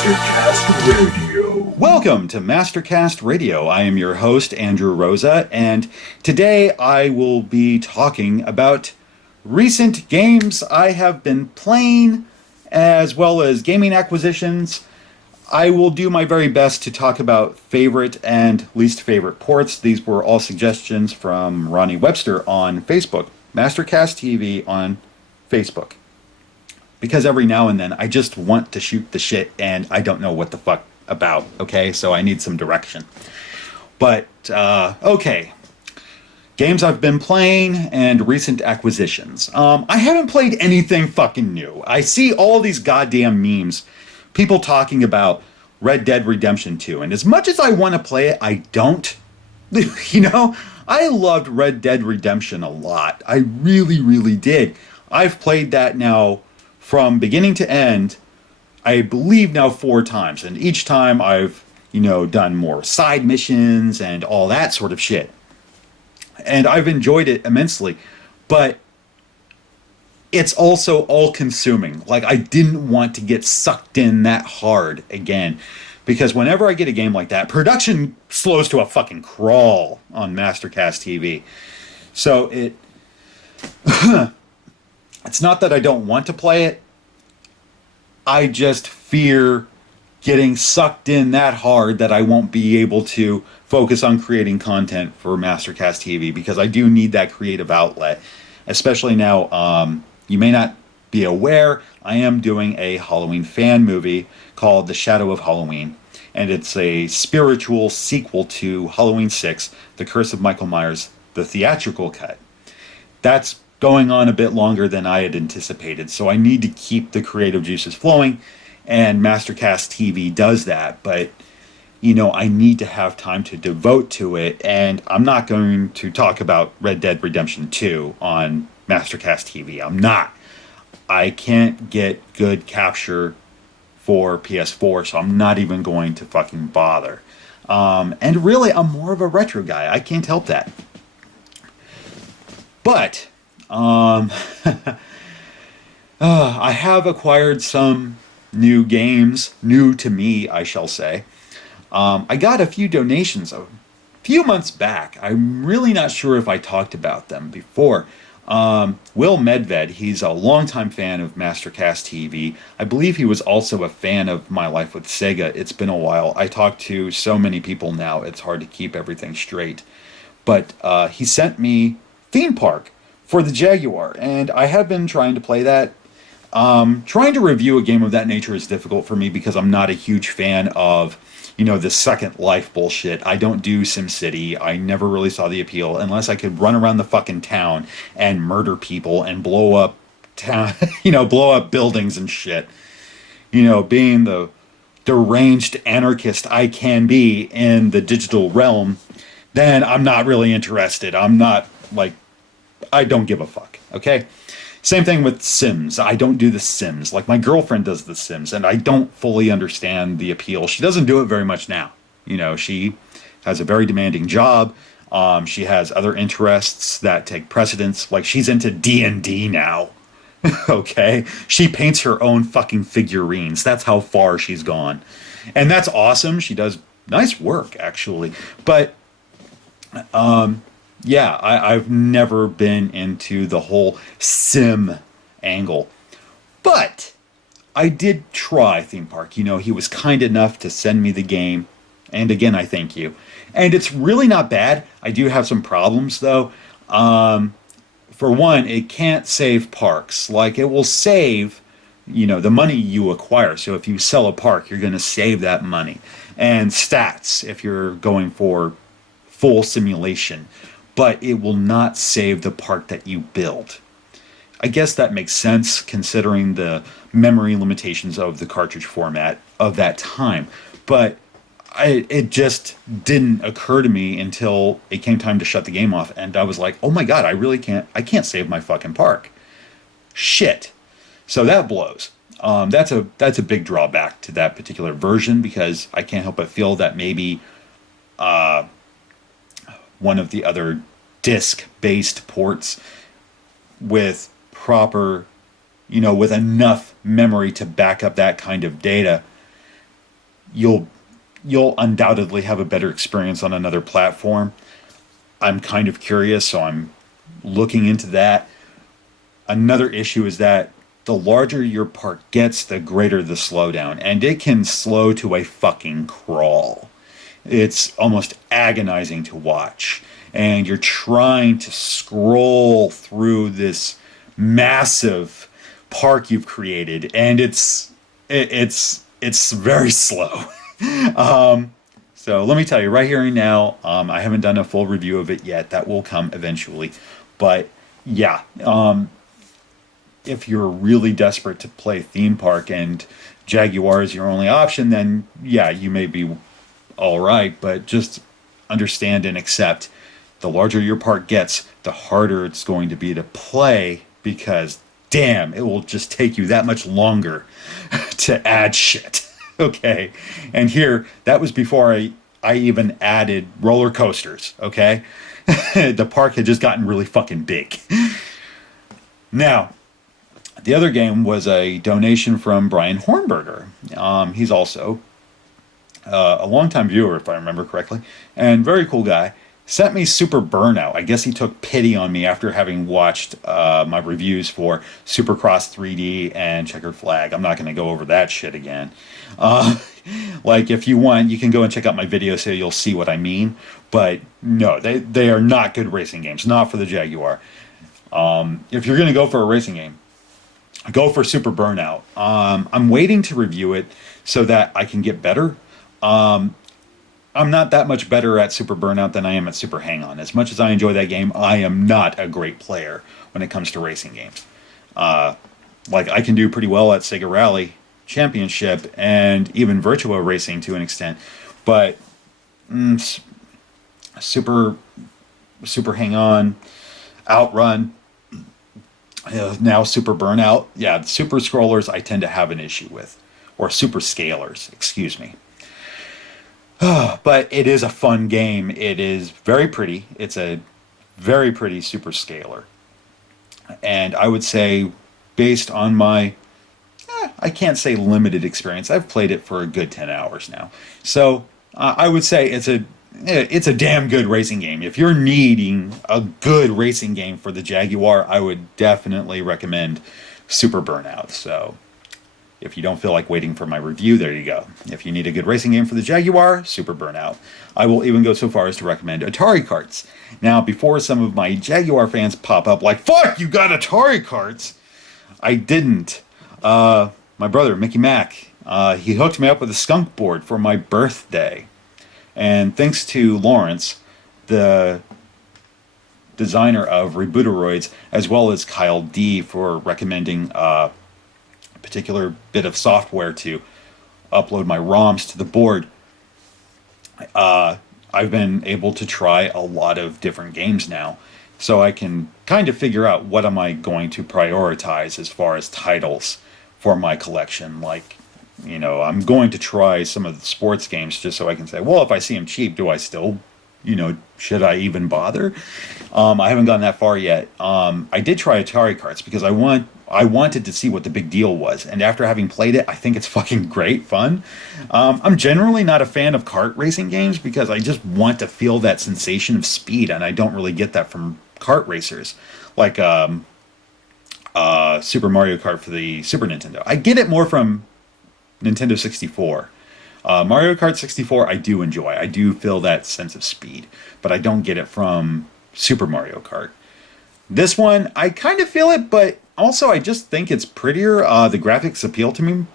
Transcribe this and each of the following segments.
Mastercast Radio. Welcome to Mastercast Radio. I am your host, Andrew Rosa, and today I will be talking about recent games I have been playing, as well as gaming acquisitions. I will do my very best to talk about favorite and least favorite ports. These were all suggestions from Ronnie Webster on Facebook, Mastercast TV on Facebook. Because every now and then I just want to shoot the shit and I don't know what the fuck about, okay? So I need some direction. But, okay. Games I've been playing and recent acquisitions. I haven't played anything fucking new. I see all these goddamn memes. People talking about Red Dead Redemption 2. And as much as I want to play it, I don't. You know, I loved Red Dead Redemption a lot. I really, really did. I've played that now from beginning to end, I believe now 4 times. And each time I've, done more side missions and all that sort of shit. And I've enjoyed it immensely. But it's also all-consuming. Like, I didn't want to get sucked in that hard again. Because whenever I get a game like that, production slows to a fucking crawl on Mastercast TV. So it's not that I don't want to play it. I just fear getting sucked in that hard that I won't be able to focus on creating content for Mastercast TV, because I do need that creative outlet. Especially now, you may not be aware, I am doing a Halloween fan movie called The Shadow of Halloween. And it's a spiritual sequel to Halloween 6, The Curse of Michael Myers, the theatrical cut. That's going on a bit longer than I had anticipated, so I need to keep the creative juices flowing, and Mastercast TV does that, but, I need to have time to devote to it, and I'm not going to talk about Red Dead Redemption 2 on Mastercast TV. I'm not. I can't get good capture for PS4, so I'm not even going to fucking bother. And really, I'm more of a retro guy. I can't help that. But I have acquired some new games, new to me, I shall say. I got a few donations a few months back. I'm really not sure if I talked about them before. Will Medved, he's a longtime fan of Mastercast TV. I believe he was also a fan of My Life with Sega. It's been a while. I talk to so many people now, it's hard to keep everything straight. But he sent me Theme Park for the Jaguar, and I have been trying to play that. Trying to review a game of that nature is difficult for me because I'm not a huge fan of, the Second Life bullshit. I don't do SimCity. I never really saw the appeal unless I could run around the fucking town and murder people and blow up town, blow up buildings and shit. Being the deranged anarchist I can be in the digital realm, then I'm not really interested. I'm not, I don't give a fuck, okay? Same thing with Sims. I don't do the Sims. Like, my girlfriend does the Sims, and I don't fully understand the appeal. She doesn't do it very much now. She has a very demanding job. She has other interests that take precedence. Like, she's into D&D now, okay? She paints her own fucking figurines. That's how far she's gone. And that's awesome. She does nice work, actually. But, yeah, I've never been into the whole sim angle. But I did try Theme Park. He was kind enough to send me the game. And again, I thank you. And it's really not bad. I do have some problems, though. For one, it can't save parks. Like, it will save, the money you acquire. So if you sell a park, you're going to save that money. And stats, if you're going for full simulation. But it will not save the park that you build. I guess that makes sense considering the memory limitations of the cartridge format of that time. But it just didn't occur to me until it came time to shut the game off. And I was like, oh my god, I can't save my fucking park. Shit. So that blows. That's a big drawback to that particular version, because I can't help but feel that maybe one of the other disk-based ports with proper, with enough memory to back up that kind of data you'll you'll undoubtedly have a better experience on another platform. I'm kind of curious, so I'm looking into that. Another issue is that the larger your park gets, the greater the slowdown, and it can slow to a fucking crawl. It's almost agonizing to watch, and you're trying to scroll through this massive park you've created, and it's very slow. So let me tell you right here and now, I haven't done a full review of it yet. That will come eventually, but yeah, if you're really desperate to play theme park and Jaguar is your only option, then yeah, you may be all right, but just understand and accept the larger your park gets, the harder it's going to be to play because damn, it will just take you that much longer to add shit. Okay. And here, that was before I even added roller coasters. Okay. The park had just gotten really fucking big. Now, the other game was a donation from Brian Hornberger. He's also a longtime viewer, if I remember correctly, and very cool guy. Sent me Super Burnout. I guess he took pity on me after having watched my reviews for Supercross 3D and Checkered Flag. I'm not going to go over that shit again. Uh, like, if you want, you can go and check out my video so you'll see what I mean. But no, they are not good racing games. Not for the Jaguar. If you're going to go for a racing game, go for Super Burnout. I'm waiting to review it so that I can get better. I'm not that much better at Super Burnout than I am at Super Hang-On. As much as I enjoy that game, I am not a great player when it comes to racing games. Like, I can do pretty well at Sega Rally Championship and even Virtua Racing to an extent, but Super Hang-On, Outrun, now Super Burnout. Yeah, Super Scrollers I tend to have an issue with. Or Super Scalers, excuse me. But it is a fun game. It is very pretty. It's a very pretty Super Scaler. And I would say, based on my, I can't say limited experience. I've played it for a good 10 hours now. So I would say it's a damn good racing game. If you're needing a good racing game for the Jaguar, I would definitely recommend Super Burnout. So if you don't feel like waiting for my review, there you go. If you need a good racing game for the Jaguar, Super Burnout. I will even go so far as to recommend Atari Karts. Now, before some of my Jaguar fans pop up like, fuck, you got Atari Karts! I didn't. My brother, Mickey Mac, he hooked me up with a skunk board for my birthday. And thanks to Lawrence, the designer of Rebooteroids, as well as Kyle D for recommending particular bit of software to upload my ROMs to the board, I've been able to try a lot of different games now. So I can kind of figure out what am I going to prioritize as far as titles for my collection. Like, I'm going to try some of the sports games just so I can say, well, if I see them cheap, do I still, should I even bother? I haven't gone that far yet. I did try Atari Karts because I wanted to see what the big deal was. And after having played it, I think it's fucking great fun. I'm generally not a fan of kart racing games because I just want to feel that sensation of speed, and I don't really get that from kart racers. Like Super Mario Kart for the Super Nintendo. I get it more from Nintendo 64. Mario Kart 64 I do enjoy. I do feel that sense of speed, but I don't get it from Super Mario Kart. This one, I kind of feel it, but also I just think it's prettier. The graphics appeal to me.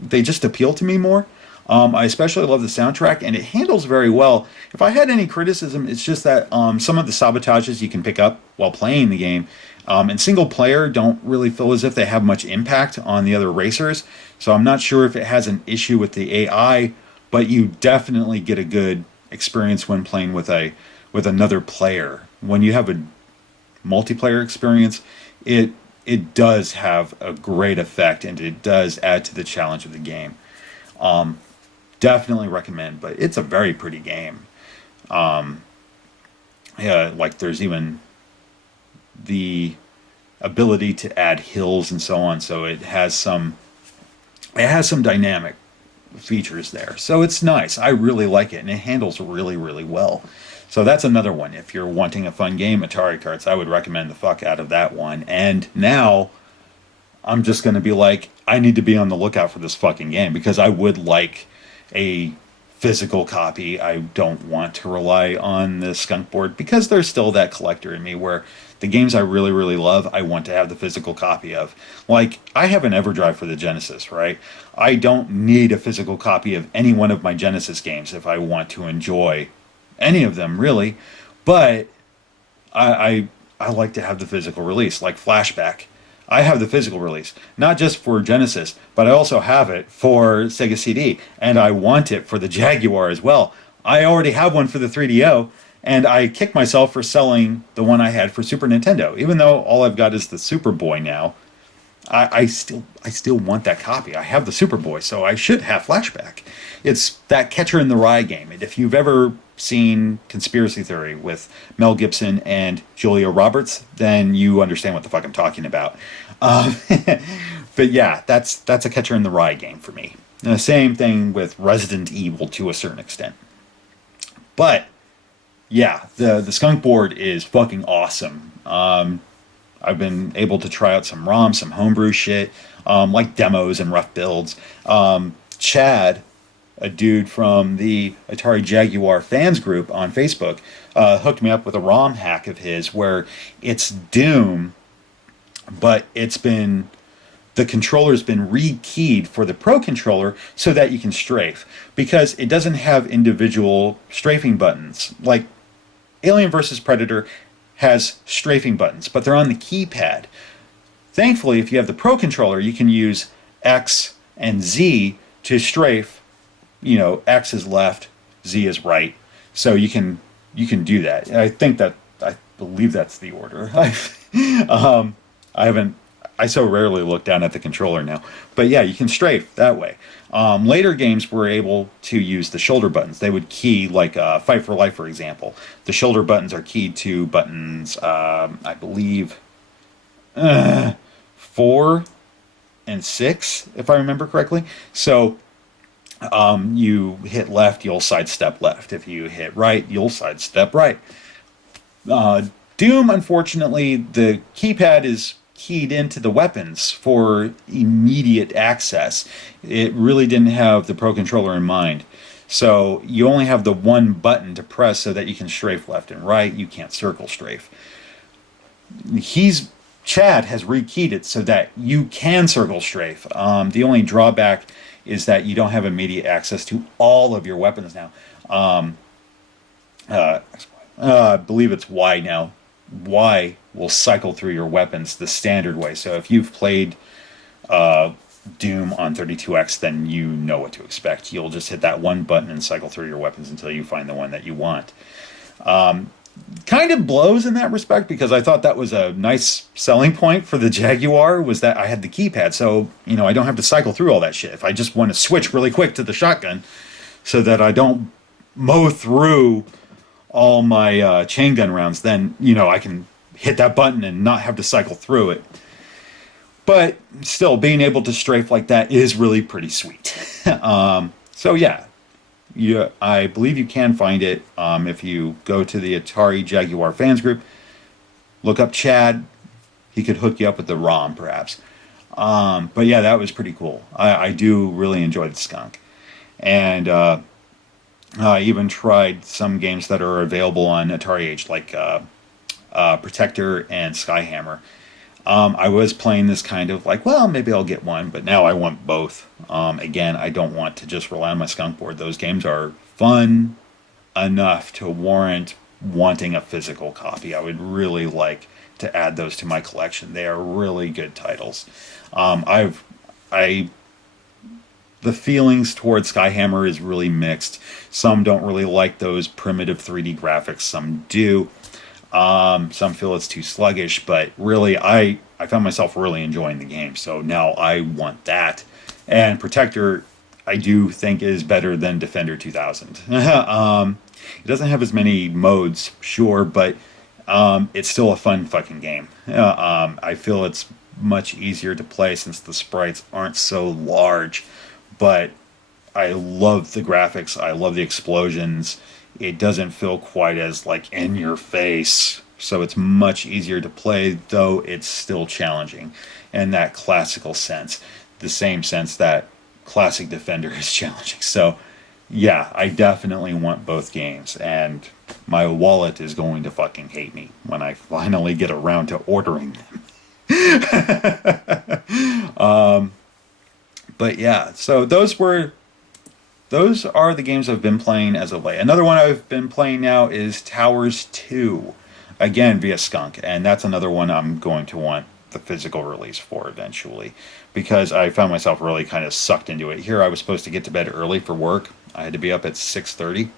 They just appeal to me more. I especially love the soundtrack, and it handles very well. If I had any criticism, it's just that some of the sabotages you can pick up while playing the game in single player don't really feel as if they have much impact on the other racers. So I'm not sure if it has an issue with the AI, but you definitely get a good experience when playing with another player. When you have a multiplayer experience, it does have a great effect, and it does add to the challenge of the game. Definitely recommend, but it's a very pretty game. Yeah, like there's even the ability to add hills and so on, so it has some dynamic features there. So it's nice. I really like it, and it handles really, really well. So that's another one. If you're wanting a fun game, Atari carts, I would recommend the fuck out of that one. And now I'm just going to be like, I need to be on the lookout for this fucking game because I would like a physical copy. I don't want to rely on the skunk board because there's still that collector in me where the games I really, really love, I want to have the physical copy of. Like, I have an Everdrive for the Genesis, right? I don't need a physical copy of any one of my Genesis games if I want to enjoy any of them, really. But I like to have the physical release, like Flashback. I have the physical release, not just for Genesis, but I also have it for Sega CD, and I want it for the Jaguar as well. I already have one for the 3DO, and I kick myself for selling the one I had for Super Nintendo. Even though all I've got is the Superboy now, I still want that copy. I have the Superboy, so I should have Flashback. It's that Catcher in the Rye game. And if you've ever seen Conspiracy Theory with Mel Gibson and Julia Roberts, then you understand what the fuck I'm talking about. Um, but yeah, that's a Catcher in the Rye game for me. And the same thing with Resident Evil to a certain extent. But yeah, the skunk board is fucking awesome. I've been able to try out some ROM, some homebrew shit, like demos and rough builds. Chad, a dude from the Atari Jaguar fans group on Facebook, hooked me up with a ROM hack of his where it's Doom, but the controller's been rekeyed for the Pro Controller so that you can strafe, because it doesn't have individual strafing buttons. Like Alien vs. Predator has strafing buttons, but they're on the keypad. Thankfully, if you have the Pro Controller, you can use X and Z to strafe. You know, X is left, Z is right. So you can do that. I believe that's the order. I so rarely look down at the controller now. But yeah, you can strafe that way. Later games were able to use the shoulder buttons. They would key, like Fight for Life, for example. The shoulder buttons are keyed to buttons, I believe, 4 and 6, if I remember correctly. So you hit left, you'll sidestep left. If you hit right, you'll sidestep right. Doom, unfortunately, the keypad is keyed into the weapons for immediate access. It really didn't have the Pro Controller in mind. So you only have the one button to press so that you can strafe left and right. You can't circle strafe. Chad has rekeyed it so that you can circle strafe. The only drawback is that you don't have immediate access to all of your weapons now. I believe it's Y now. Y will cycle through your weapons the standard way. So if you've played Doom on 32X, then you know what to expect. You'll just hit that one button and cycle through your weapons until you find the one that you want. Kind of blows in that respect, because I thought that was a nice selling point for the Jaguar, was that I had the keypad. So, I don't have to cycle through all that shit. If I just want to switch really quick to the shotgun so that I don't mow through all my chain gun rounds, then, I can hit that button and not have to cycle through it. But still, being able to strafe like that is really pretty sweet. So yeah, I believe you can find it if you go to the Atari Jaguar fans group. Look up Chad. He could hook you up with the ROM, perhaps. But yeah, that was pretty cool. I do really enjoy the skunk. And I even tried some games that are available on Atari Age, like Protector and Skyhammer. I was playing this kind of like, well, maybe I'll get one, but now I want both. Again, I don't want to just rely on my skunk board. Those games are fun enough to warrant wanting a physical copy. I would really like to add those to my collection. They are really good titles. The feelings towards Skyhammer is really mixed. Some don't really like those primitive 3D graphics. Some do. Some feel it's too sluggish, but really, I found myself really enjoying the game. So now I want that. And Protector, I do think, is better than Defender 2000. It doesn't have as many modes, sure, but it's still a fun fucking game. I feel it's much easier to play since the sprites aren't so large. But I love the graphics. I love the explosions. It doesn't feel quite as like in your face, so it's much easier to play, though it's still challenging in that classical sense, the same sense that classic Defender is challenging. So yeah, I definitely want both games, and my wallet is going to fucking hate me when I finally get around to ordering them. But yeah, so those are the games I've been playing as of late. Another one I've been playing now is Towers 2, again via Skunk, and that's another one I'm going to want the physical release for eventually, because I found myself really kind of sucked into it. Here I was supposed to get to bed early for work. I had to be up at 6:30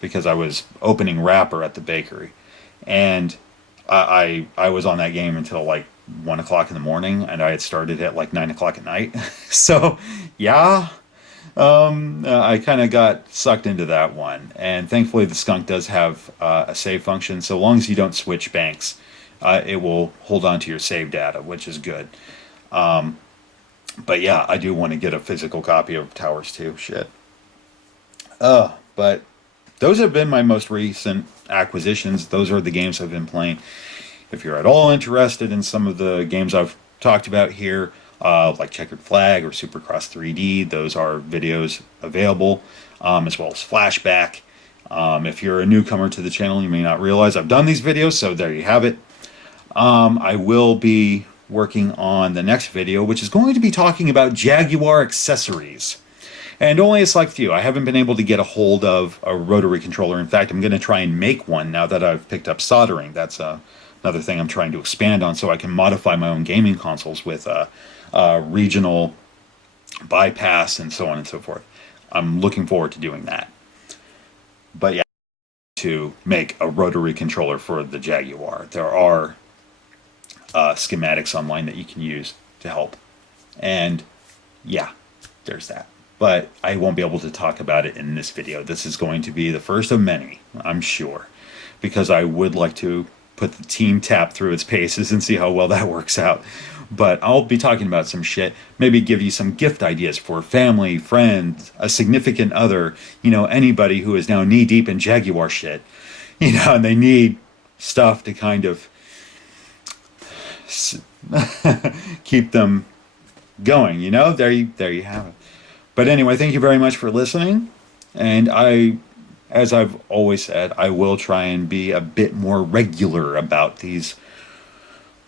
because I was opening wrapper at the bakery, and I was on that game until like 1 o'clock in the morning, and I had started at like 9 o'clock at night. So yeah, I kind of got sucked into that one, and thankfully the Skunk does have a save function. So long as you don't switch banks, it will hold on to your save data, which is good. But yeah, I do want to get a physical copy of Towers 2. Shit. But those have been my most recent acquisitions. Those are the games I've been playing. If you're at all interested in some of the games I've talked about here, like Checkered Flag or Supercross 3D, those are videos available, as well as Flashback. If you're a newcomer to the channel, you may not realize I've done these videos, so there you have it. I will be working on the next video, which is going to be talking about Jaguar accessories. And only a select few. I haven't been able to get a hold of a rotary controller. In fact, I'm going to try and make one now that I've picked up soldering. That's another thing I'm trying to expand on, so I can modify my own gaming consoles with regional bypass and so on and so forth. I'm looking forward to doing that. But yeah, to make a rotary controller for the Jaguar, there are schematics online that you can use to help. And yeah, there's that. But I won't be able to talk about it in this video. This is going to be the first of many, I'm sure, because I would like to put the team tap through its paces and see how well that works out. But I'll be talking about some shit, maybe give you some gift ideas for family, friends, a significant other, anybody who is now knee deep in Jaguar shit, and they need stuff to kind of keep them going, there you have it. But anyway, thank you very much for listening, and as I've always said, I will try and be a bit more regular about these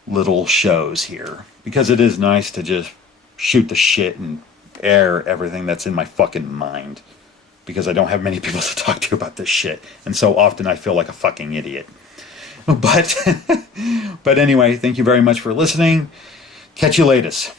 little shows here, because it is nice to just shoot the shit and air everything that's in my fucking mind, because I don't have many people to talk to about this shit, and so often I feel like a fucking idiot. But anyway, thank you very much for listening. Catch you latest.